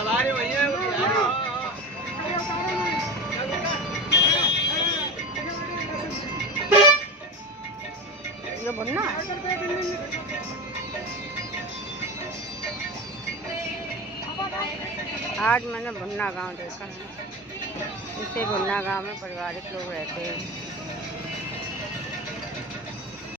सवारी वही है। ये भुन्ना आज मैंने भुन्ना गांव देखा है। इसे भुन्ना गांव में पारिवारिक लोग रहते हैं।